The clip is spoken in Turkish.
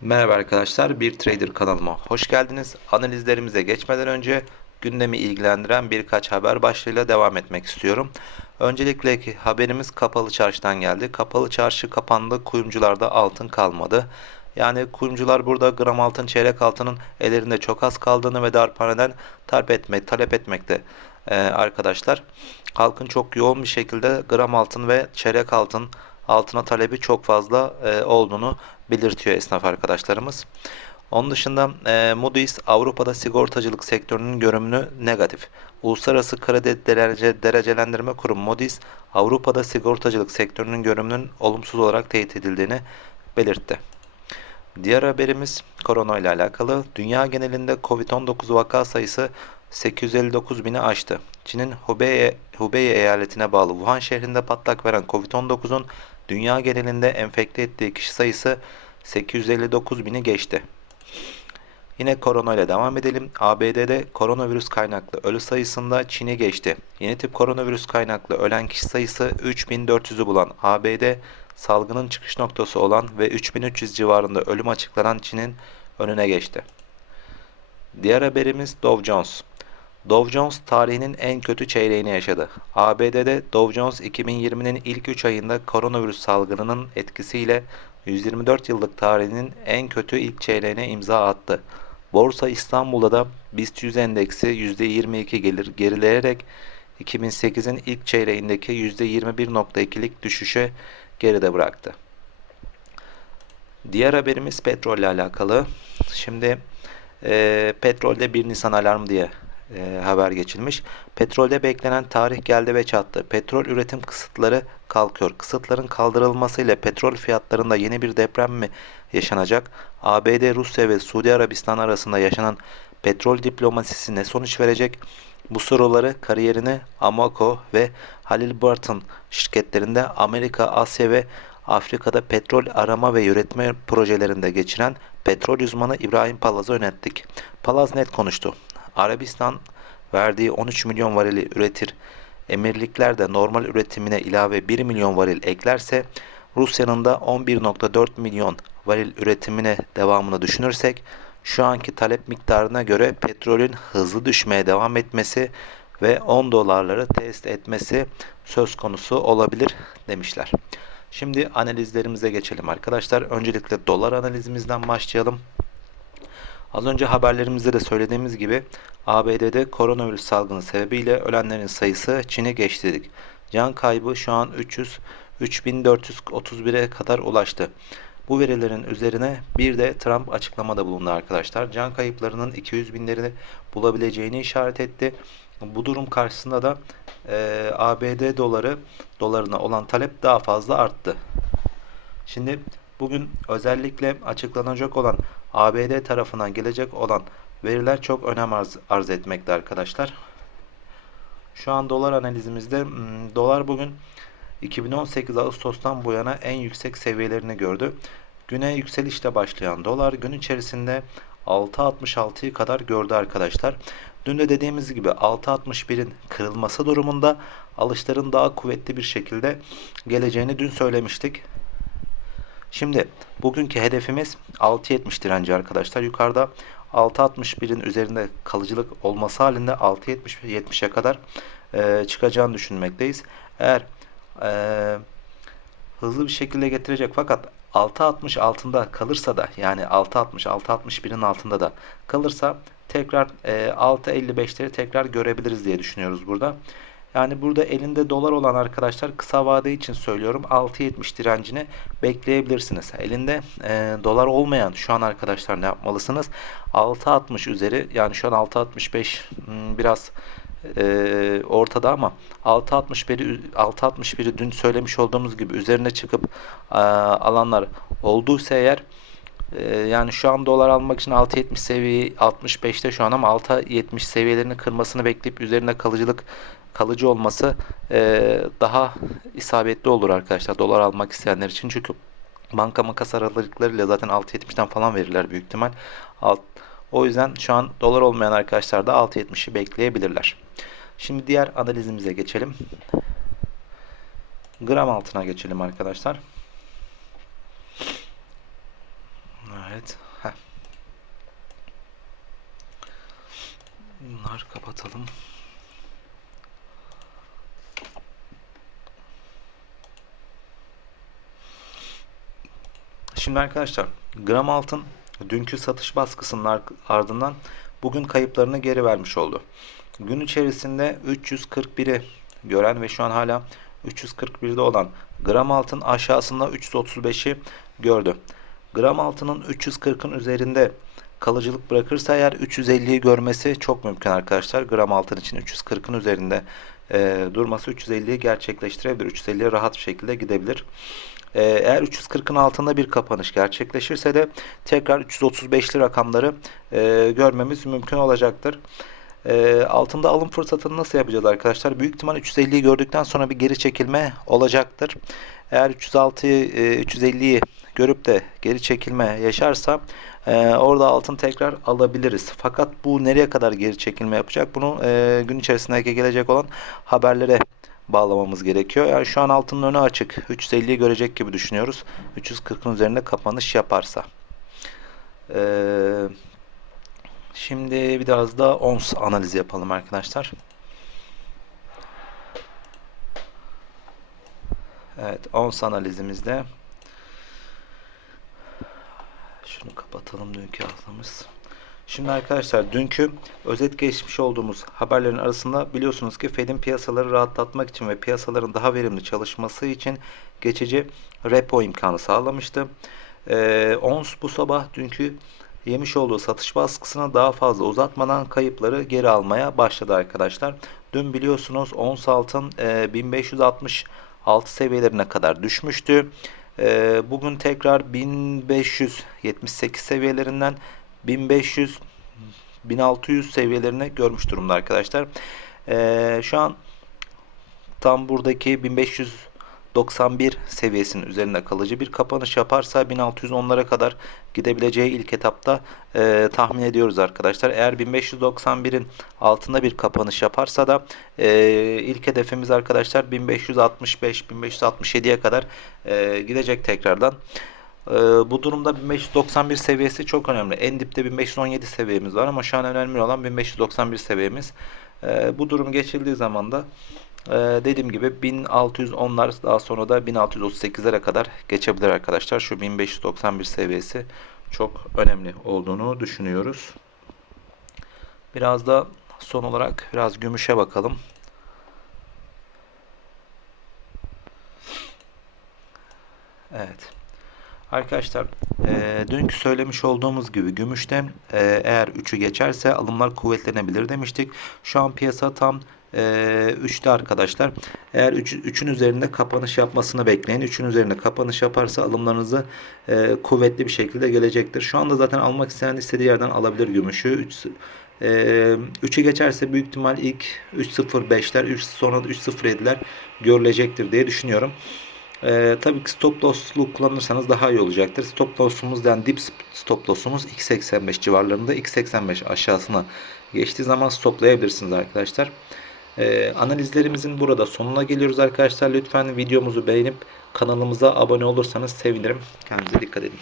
Merhaba arkadaşlar, bir trader kanalıma hoş geldiniz. Analizlerimize geçmeden önce gündemi ilgilendiren birkaç haber başlığıyla devam etmek istiyorum. Öncelikle haberimiz kapalı çarşıdan geldi. Kapalı çarşı kapandı, kuyumcularda altın kalmadı. Yani kuyumcular burada gram altın, çeyrek altının ellerinde çok az kaldığını ve darphaneden talep, etme, talep etmekte Ee, arkadaşlar. Halkın çok yoğun bir şekilde gram altın ve çeyrek altın altına talebi çok fazla e, olduğunu belirtiyor esnaf arkadaşlarımız. Onun dışında e, Moody's Avrupa'da sigortacılık sektörünün görünümü negatif. Uluslararası Kredi Derece, Derecelendirme Kurumu Moody's Avrupa'da sigortacılık sektörünün görünümünün olumsuz olarak teyit edildiğini belirtti. Diğer haberimiz korona ile alakalı. Dünya genelinde Covid-19 vaka sayısı 859 bini aştı. Çin'in Hubei, Hubei eyaletine bağlı Wuhan şehrinde patlak veren Covid-19'un dünya genelinde enfekte ettiği kişi sayısı 859 bini geçti. Yine korona ile devam edelim. ABD'de koronavirüs kaynaklı ölü sayısında Çin'i geçti. Yeni tip koronavirüs kaynaklı ölen kişi sayısı 3400'ü bulan ABD, salgının çıkış noktası olan ve 3300 civarında ölüm açıklanan Çin'in önüne geçti. Diğer haberimiz Dow Jones. Dow Jones tarihinin en kötü çeyreğini yaşadı. ABD'de Dow Jones 2020'nin ilk 3 ayında koronavirüs salgınının etkisiyle 124 yıllık tarihinin en kötü ilk çeyreğine imza attı. Borsa İstanbul'da da BIST 100 endeksi %22 gelir gerileyerek 2008'in ilk çeyreğindeki %21.2'lik düşüşe geride bıraktı. Diğer haberimiz petrolle alakalı. Şimdi e, petrolde 1 Nisan alarm diye e, haber geçilmiş. Petrolde beklenen tarih geldi ve çattı. Petrol üretim kısıtları kalkıyor. Kısıtların kaldırılmasıyla petrol fiyatlarında yeni bir deprem mi yaşanacak? ABD, Rusya ve Suudi Arabistan arasında yaşanan petrol diplomasisi ne sonuç verecek? Bu soruları kariyerini Amoco ve Halil Barton şirketlerinde Amerika, Asya ve Afrika'da petrol arama ve üretme projelerinde geçiren petrol uzmanı İbrahim Palaz'a yönettik. Palaz net konuştu. Arabistan verdiği 13 milyon varili üretir. Emirlikler de normal üretimine ilave 1 milyon varil eklerse Rusya'nın da 11.4 milyon varil üretimine devamını düşünürsek şu anki talep miktarına göre petrolün hızlı düşmeye devam etmesi ve 10 dolarları test etmesi söz konusu olabilir demişler. Şimdi analizlerimize geçelim arkadaşlar. Öncelikle dolar analizimizden başlayalım. Az önce haberlerimizde de söylediğimiz gibi ABD'de koronavirüs salgını sebebiyle ölenlerin sayısı Çin'i geçti dedik. Can kaybı şu an 300 3431'e kadar ulaştı. Bu verilerin üzerine bir de Trump açıklamada bulundu arkadaşlar. Can kayıplarının 200 binlerini bulabileceğini işaret etti. Bu durum karşısında da e, ABD doları dolarına olan talep daha fazla arttı. Şimdi bugün özellikle açıklanacak olan ABD tarafından gelecek olan veriler çok önem arz, arz etmekte arkadaşlar. Şu an dolar analizimizde hmm, dolar bugün 2018 Ağustos'tan bu yana en yüksek seviyelerini gördü. Güne yükselişle başlayan dolar gün içerisinde 6.66'yı kadar gördü arkadaşlar. Dün de dediğimiz gibi 6.61'in kırılması durumunda alışların daha kuvvetli bir şekilde geleceğini dün söylemiştik. Şimdi bugünkü hedefimiz 6.70 direnci arkadaşlar. Yukarıda 6.61'in üzerinde kalıcılık olması halinde 6.70'e kadar e, çıkacağını düşünmekteyiz. Eğer e, hızlı bir şekilde getirecek fakat 6.60 altında kalırsa da yani 6.60 6.61'in altında da kalırsa tekrar e, 6.55'leri tekrar görebiliriz diye düşünüyoruz burada. Yani burada elinde dolar olan arkadaşlar kısa vade için söylüyorum 6.70 direncini bekleyebilirsiniz. Elinde e, dolar olmayan şu an arkadaşlar ne yapmalısınız? 6.60 üzeri yani şu an 6.65 hmm, biraz e, ortada ama 6.61'i 6.61'i dün söylemiş olduğumuz gibi üzerine çıkıp e, alanlar olduysa eğer e, yani şu an dolar almak için 6.70 seviye 65'te şu an ama 6.70 seviyelerini kırmasını bekleyip üzerine kalıcılık kalıcı olması e, daha isabetli olur arkadaşlar dolar almak isteyenler için. Çünkü banka makas aralıklarıyla zaten 6.70'den falan verirler büyük ihtimal. Alt, o yüzden şu an dolar olmayan arkadaşlar da 6.70'i bekleyebilirler. Şimdi diğer analizimize geçelim. Gram altına geçelim arkadaşlar. Evet. Heh. Bunlar kapatalım. Şimdi arkadaşlar gram altın dünkü satış baskısının ar- ardından bugün kayıplarını geri vermiş oldu. Gün içerisinde 341'i gören ve şu an hala 341'de olan gram altın aşağısında 335'i gördü. Gram altının 340'ın üzerinde kalıcılık bırakırsa eğer 350'yi görmesi çok mümkün arkadaşlar. Gram altın için 340'ın üzerinde e, durması 350'yi gerçekleştirebilir. 350'ye rahat bir şekilde gidebilir. E, eğer 340'ın altında bir kapanış gerçekleşirse de tekrar 335'li rakamları e, görmemiz mümkün olacaktır. E, altında alım fırsatını nasıl yapacağız arkadaşlar? Büyük ihtimal 350'yi gördükten sonra bir geri çekilme olacaktır. Eğer 306'yı e, 350'yi görüp de geri çekilme yaşarsa e, orada altın tekrar alabiliriz. Fakat bu nereye kadar geri çekilme yapacak? Bunu e, gün içerisindeki gelecek olan haberlere bağlamamız gerekiyor. Yani şu an altının önü açık. 350'yi görecek gibi düşünüyoruz. 340'ın üzerinde kapanış yaparsa. Eee Şimdi biraz da ons analizi yapalım arkadaşlar. Evet, ons analizimizde şunu kapatalım dünkü yazdığımız. Şimdi arkadaşlar dünkü özet geçmiş olduğumuz haberlerin arasında biliyorsunuz ki Fed'in piyasaları rahatlatmak için ve piyasaların daha verimli çalışması için geçici repo imkanı sağlamıştı. Ee, ons bu sabah dünkü yemiş olduğu satış baskısını daha fazla uzatmadan kayıpları geri almaya başladı arkadaşlar. Dün biliyorsunuz ons altın e, 1566 seviyelerine kadar düşmüştü. E, bugün tekrar 1578 seviyelerinden 1500 1600 seviyelerini görmüş durumda arkadaşlar. E, şu an tam buradaki 1591 seviyesinin üzerinde kalıcı bir kapanış yaparsa 1610'lara kadar gidebileceği ilk etapta e, tahmin ediyoruz arkadaşlar. Eğer 1591'in altında bir kapanış yaparsa da e, ilk hedefimiz arkadaşlar 1565-1567'ye kadar e, gidecek tekrardan. E, bu durumda 1591 seviyesi çok önemli. En dipte 1517 seviyemiz var ama şu an önemli olan 1591 seviyemiz. E, bu durum geçildiği zaman da ee, dediğim gibi 1610'lar daha sonra da 1638'lere kadar geçebilir arkadaşlar. Şu 1591 seviyesi çok önemli olduğunu düşünüyoruz. Biraz da son olarak biraz gümüşe bakalım. Evet. Arkadaşlar e, dünkü söylemiş olduğumuz gibi gümüşte e, eğer 3'ü geçerse alımlar kuvvetlenebilir demiştik. Şu an piyasa tam 3'te arkadaşlar. Eğer 3'ün üzerinde kapanış yapmasını bekleyin. 3'ün üzerinde kapanış yaparsa alımlarınızı e, kuvvetli bir şekilde gelecektir. Şu anda zaten almak isteyen istediği yerden alabilir gümüşü. 3 e, 3'ü geçerse büyük ihtimal ilk 3.05'ler 3 sonra da 3.07'ler görülecektir diye düşünüyorum. Ee, tabii ki stop loss'lu kullanırsanız daha iyi olacaktır. Stop loss'umuz yani dip stop loss'umuz x85 civarlarında x85 aşağısına geçtiği zaman stoplayabilirsiniz arkadaşlar. Ee, analizlerimizin burada sonuna geliyoruz arkadaşlar. Lütfen videomuzu beğenip kanalımıza abone olursanız sevinirim. Kendinize dikkat edin.